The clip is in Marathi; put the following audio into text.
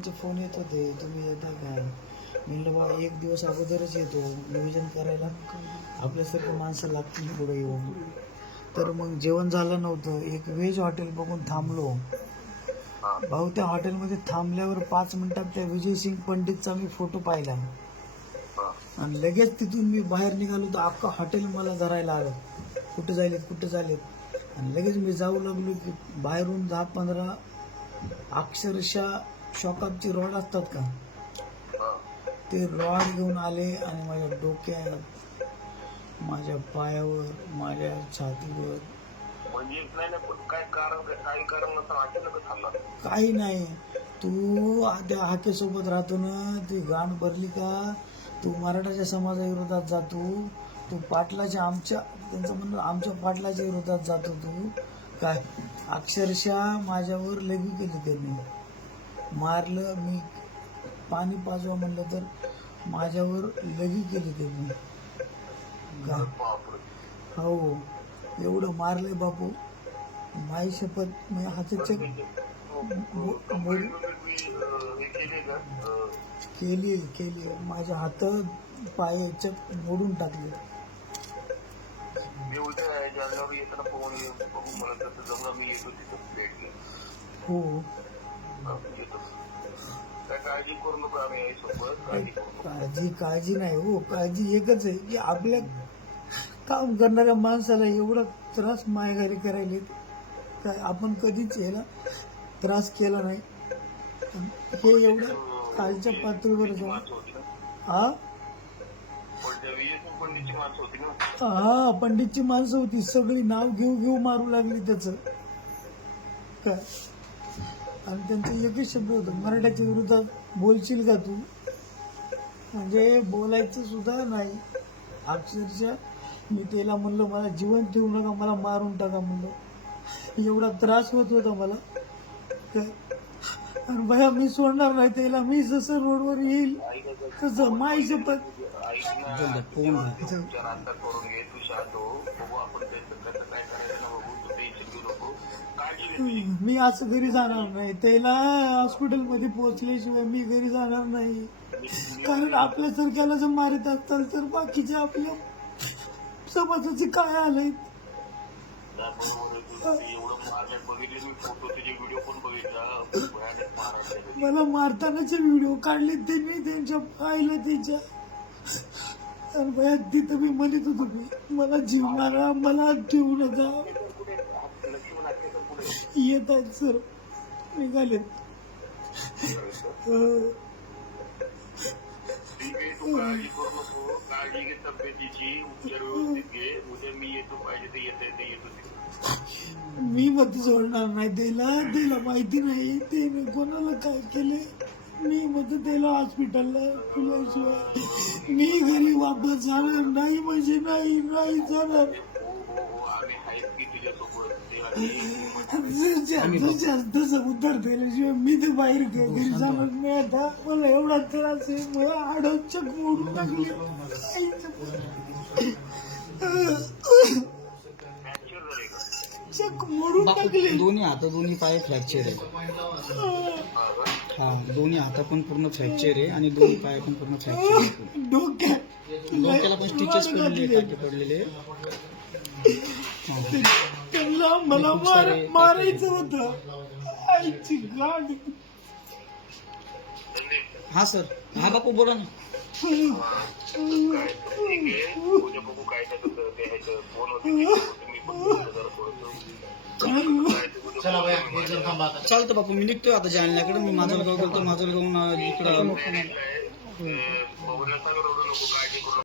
चे फोन येत होते तुम्ही येता काय? म्हणलं बा एक दिवस अगोदरच येतो. नियोजन करायला आपल्यासारखं माणसं लागतील पुढे येऊन. तर मग जेवण झालं नव्हतं. एक व्हेज हॉटेल बघून थांबलो. भाऊ त्या हॉटेलमध्ये थांबल्यावर पाच मिनिटात त्या विजय सिंग पंडितचा मी फोटो पाहिला. आणि लगेच तिथून मी बाहेर निघालो तर अख्खा हॉटेल मला धरायला आलं. कुठं जायलेत कुठं झालेत आणि लगेच मी जाऊ लागलो की बाहेरून दहा पंधरा अक्षरशः शॉकअपचे रॉड असतात का? ते रॉड घेऊन आले आणि माझ्या डोक्यात माझ्या पायावर माझ्या छातीवर. म्हणजे काही नाही. तू त्या हाकेसोबत राहतो ना ती गाण भरली का? तू मराठाच्या समाजाविरोधात जातो. तू पाटलाच्या आमच्या त्यांचं म्हणणं आमच्या पाटलाच्या विरोधात जातो तू. काय? अक्षरशः माझ्यावर लगू केली त्यांनी. मारलं मी पाणी पाजवा म्हणलं तर माझ्यावर लगी केली त्यांनी हो एवढं मारलंय बापू. माई शपथ मी हाताच्या मो- मोड हे केले केली माझ्या हात पायाच्या मोडून टाकले. हो. काळजी करू आम्ही काळजी करू काळजी काळजी नाही हो काळजी एकच आहे की आपल्या काम करणाऱ्या माणसाला एवढा त्रास मायगारी करायले काय आपण कधीच याला त्रास केला नाही. हे एवढं कालच्या पातळीवर जाऊन हा पंडितची माणसं होती हा पंडितची माणसं होती. सगळी नाव घेऊ घेऊ मारू लागली त्याच. काय? आणि त्यांचं एकच शब्द होतं मराठ्याच्या विरोधात बोलशील का तू? म्हणजे बोलायचं सुद्धा नाही. अक्षरशः मी त्याला म्हणलं मला जीवन ठेवू नका मला मारून टाका म्हणलं. एवढा त्रास होत होता मला. काय आणि भया मी सोडणार नाही त्याला मी जसं रोडवर येईल तसं माई शपथ. करून घे तू शांत हो. बघू आपण काय करायचं बघू. मी असं घरी जाणार नाही. त्याला हॉस्पिटलमध्ये पोहोचल्याशिवाय मी घरी जाणार नाही. कारण आपल्यासारख्याला जर मारत असताल तर बाकीचे आपल्या समाजाचे काय आलंय मला मारतानाचे व्हिडिओ काढले त्यांनी त्यांच्या पाहिलं त्यांच्या आणि भया तिथं मी म्हणत होतो मी मला जीव मारा मला ठेवू नका कुठे लक्ष्मण आखेकर कुठे येत आहेत सर. निघाले. काळजी घे तब्येतीची उपचार व्यवस्थित घे उद्या मी येतो पाहिजे ते ते येतो मी मत सोडणार नाही. त्याला त्याला माहिती नाही. त्याने कोणाला काय केले? मी मत त्याला हॉस्पिटलला तुल्याशिवाय मी घरी वापस जाणार नाही म्हणजे नाही नाही जाणार. तुझ्यासोबत दिल्याशिवाय मी तर बाहेर घरी जाणार नाही आता. मला एवढा त्रास आहे. मला मोडून टाकले. चक मोडून दोन्ही हात दोन्ही पाय फ्रॅक्चर आहे. हा दोन्ही हात पण पूर्ण फ्रॅक्चर आहे आणि दोन्ही पाय पण पूर्ण फ्रॅक्चर आहे. डोक्याला पण स्टिचेस पडलेले पडलेले. त्यांना मला मार मारायचं होतं. आईची गाड. हा सर. हा बापू बोला ना. चालतं बापू. मी निघतोय आता जालन्याकडे. मी माजलगाव गेलो माजलगावून इकडं बघण्याचा रडू नको काळजी करू